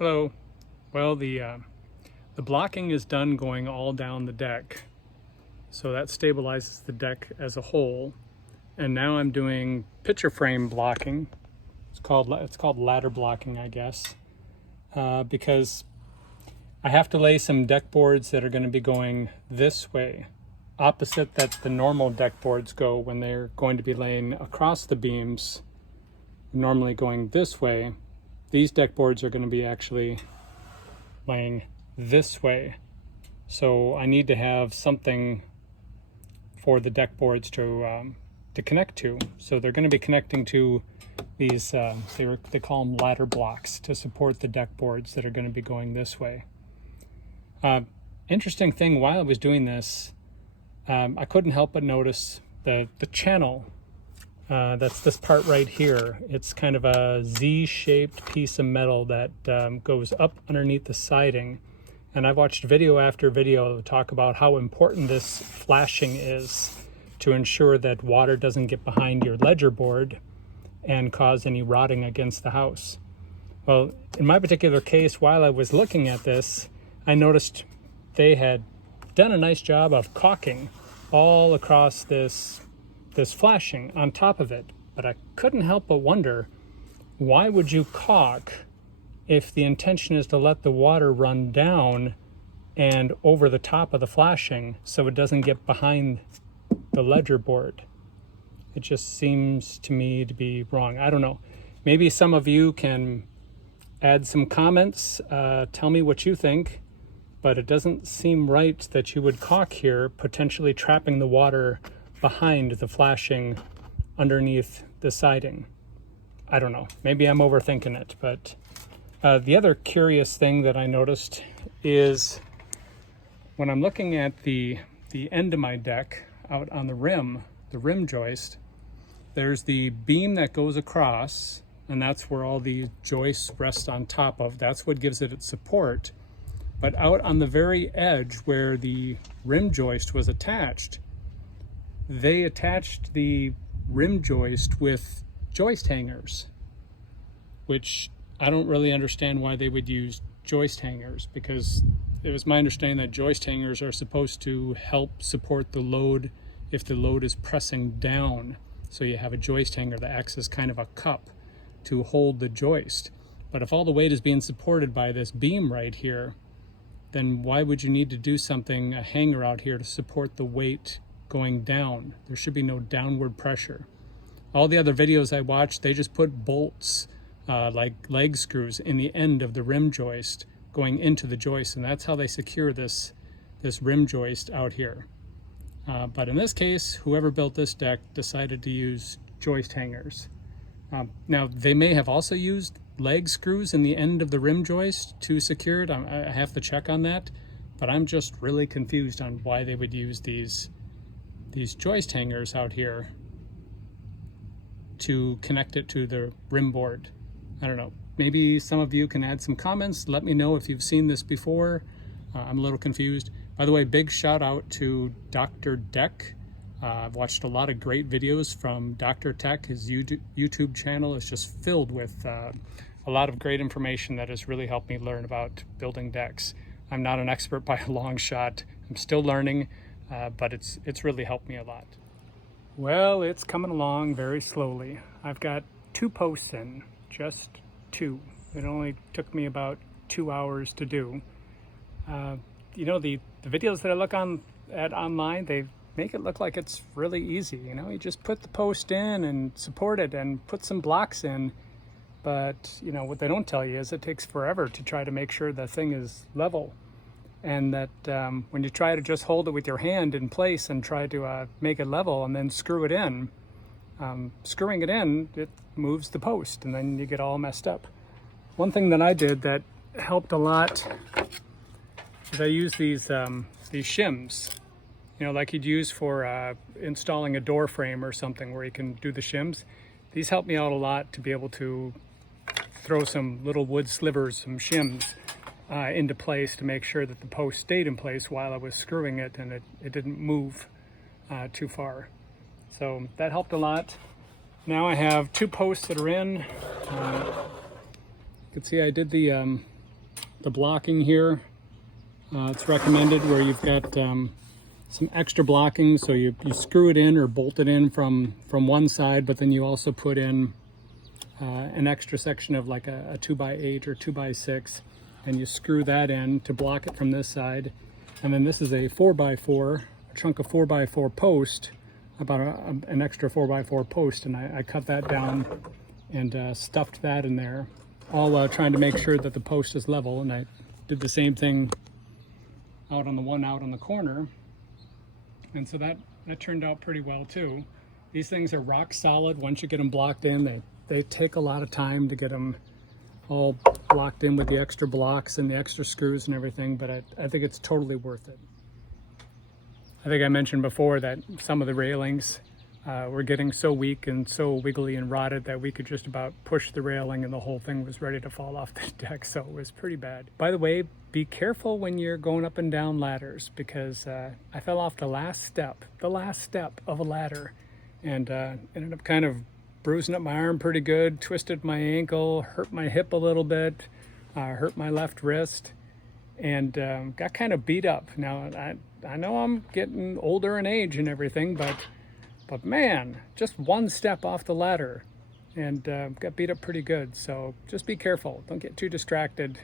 Hello. Well, the blocking is done going all down the deck, so that stabilizes the deck as a whole. And now I'm doing picture frame blocking. It's called ladder blocking, I guess, because I have to lay some deck boards that are going to be going this way, opposite that the normal deck boards go when they're going to be laying across the beams. Normally going this way. These deck boards are going to be actually laying this way. So I need to have something for the deck boards to connect to. So they're going to be connecting to these, they call them ladder blocks to support the deck boards that are going to be going this way. Interesting thing, while I was doing this, I couldn't help but notice the channel. That's this part right here. It's kind of a Z-shaped piece of metal that goes up underneath the siding. And I've watched video after video talk about how important this flashing is to ensure that water doesn't get behind your ledger board and cause any rotting against the house. Well, in my particular case, while I was looking at this, I noticed they had done a nice job of caulking all across this flashing on top of it. But I couldn't help but wonder, why would you caulk if the intention is to let the water run down and over the top of the flashing so it doesn't get behind the ledger board? It just seems to me to be wrong. I don't know. Maybe some of you can add some comments, tell me what you think, but it doesn't seem right that you would caulk here, potentially trapping the water behind the flashing underneath the siding. I don't know, maybe I'm overthinking it, but the other curious thing that I noticed is when I'm looking at the end of my deck out on the rim joist, there's the beam that goes across, and that's where all the joists rest on top of. That's what gives it its support. But out on the very edge where the rim joist was attached, they attached the rim joist with joist hangers, which I don't really understand why they would use joist hangers, because it was my understanding that joist hangers are supposed to help support the load if the load is pressing down. So you have a joist hanger that acts as kind of a cup to hold the joist. But if all the weight is being supported by this beam right here, then why would you need to do something, a hanger out here, to support the weight going down? There should be no downward pressure. All the other videos I watched, they just put bolts like leg screws in the end of the rim joist going into the joist, and that's how they secure this rim joist out here. But in this case, whoever built this deck decided to use joist hangers. Now, they may have also used leg screws in the end of the rim joist to secure it. I have to check on that, but I'm just really confused on why they would use these joist hangers out here to connect it to the rim board. I don't know. Maybe some of you can add some comments. Let me know if you've seen this before. I'm a little confused. By the way, big shout out to Dr. Deck. I've watched a lot of great videos from Dr. Tech. His YouTube channel is just filled with a lot of great information that has really helped me learn about building decks. I'm not an expert by a long shot. I'm still learning, but it's really helped me a lot. Well, it's coming along very slowly. I've got 2 posts in, just 2. It only took me about 2 hours to do. You know, the videos that I look at online, they make it look like it's really easy. You know, you just put the post in and support it and put some blocks in. But, you know, what they don't tell you is it takes forever to try to make sure the thing is level. And that when you try to just hold it with your hand in place and try to make it level and then screw it in, screwing it in, it moves the post and then you get all messed up. One thing that I did that helped a lot is I used these shims, you know, like you'd use for installing a door frame or something where you can do the shims. These helped me out a lot to be able to throw some little wood slivers, some shims into place to make sure that the post stayed in place while I was screwing it and it didn't move too far. So that helped a lot. Now I have 2 posts that are in. You can see I did the the blocking here. It's recommended where you've got some extra blocking, so you screw it in or bolt it in from one side, but then you also put in an extra section of like a 2x8 or 2x6, and you screw that in to block it from this side. And then this is a 4x4, a chunk of 4x4 post, about an extra 4x4 post, and I cut that down and stuffed that in there, all trying to make sure that the post is level. And I did the same thing out on the corner. And so that turned out pretty well too. These things are rock solid. Once you get them blocked in, they take a lot of time to get them all blocked in with the extra blocks and the extra screws and everything, but I think it's totally worth it. I think I mentioned before that some of the railings were getting so weak and so wiggly and rotted that we could just about push the railing and the whole thing was ready to fall off the deck, so it was pretty bad. By the way, be careful when you're going up and down ladders, because I fell off the last step of a ladder, and ended up kind of bruising up my arm pretty good, twisted my ankle, hurt my hip a little bit, hurt my left wrist, and got kind of beat up. Now, I know I'm getting older in age and everything, but man, just one step off the ladder and got beat up pretty good. So just be careful. Don't get too distracted.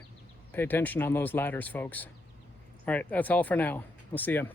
Pay attention on those ladders, folks. All right, that's all for now. We'll see you.